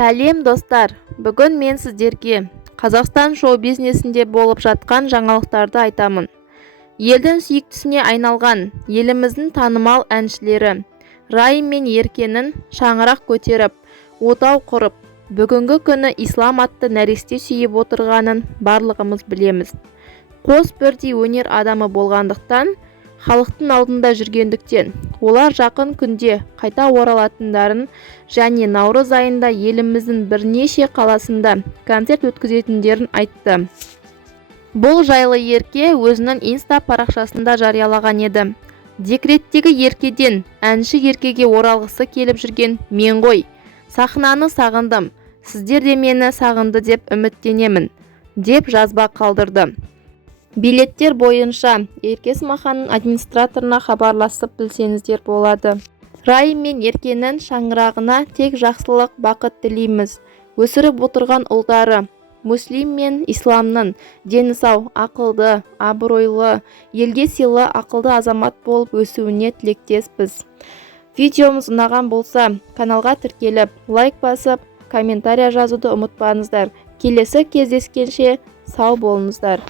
Сәлем достар, бүгін мен сіздерге Қазақстан шоу-бизнесінде болып жатқан жаңалықтарды айтамын. Елдің сүйіктісіне айналған еліміздің танымал әншілері Райым мен Еркенің шаңырақ көтеріп, отау құрып, бүгінгі күні ислам атты нәресте сүйіп отырғанын барлығымыз білеміз. Қос бірдей өнер адамы болғандықтан, халықтың алдында жүргендіктен, олар жақын күнде қайта оралатындарын және наурыз айында еліміздің бірнеше қаласында концерт өткізетіндерін айтты. Бұл жайлы Ерке өзінің инста парақшасында жариялаған еді. Декреттегі Еркеден әнші Еркеге оралғысы келіп жүрген мен ғой. Сахнаны сағындым, сіздер де мені сағынды деп үміттенемін, деп жазба қалдырды. Билеттер бойынша Ерке Смаханның администраторына хабарласып білсеңіздер болады. Райым мен Еркенің шаңырағына тек жақсылық, бақыт тілейміз. Өсіріп отырған ұлдары Муслим мен Исламның дені сау, ақылды, абыройлы, елге сыйлы, ақылды азамат болып өсуіне тілектеспіз. Видеомыз ұнаған болса, каналға тіркеліп, лайк басып, комментария жазуды ұмытпаңыздар. Келесі кездескенше сау болыңыздар.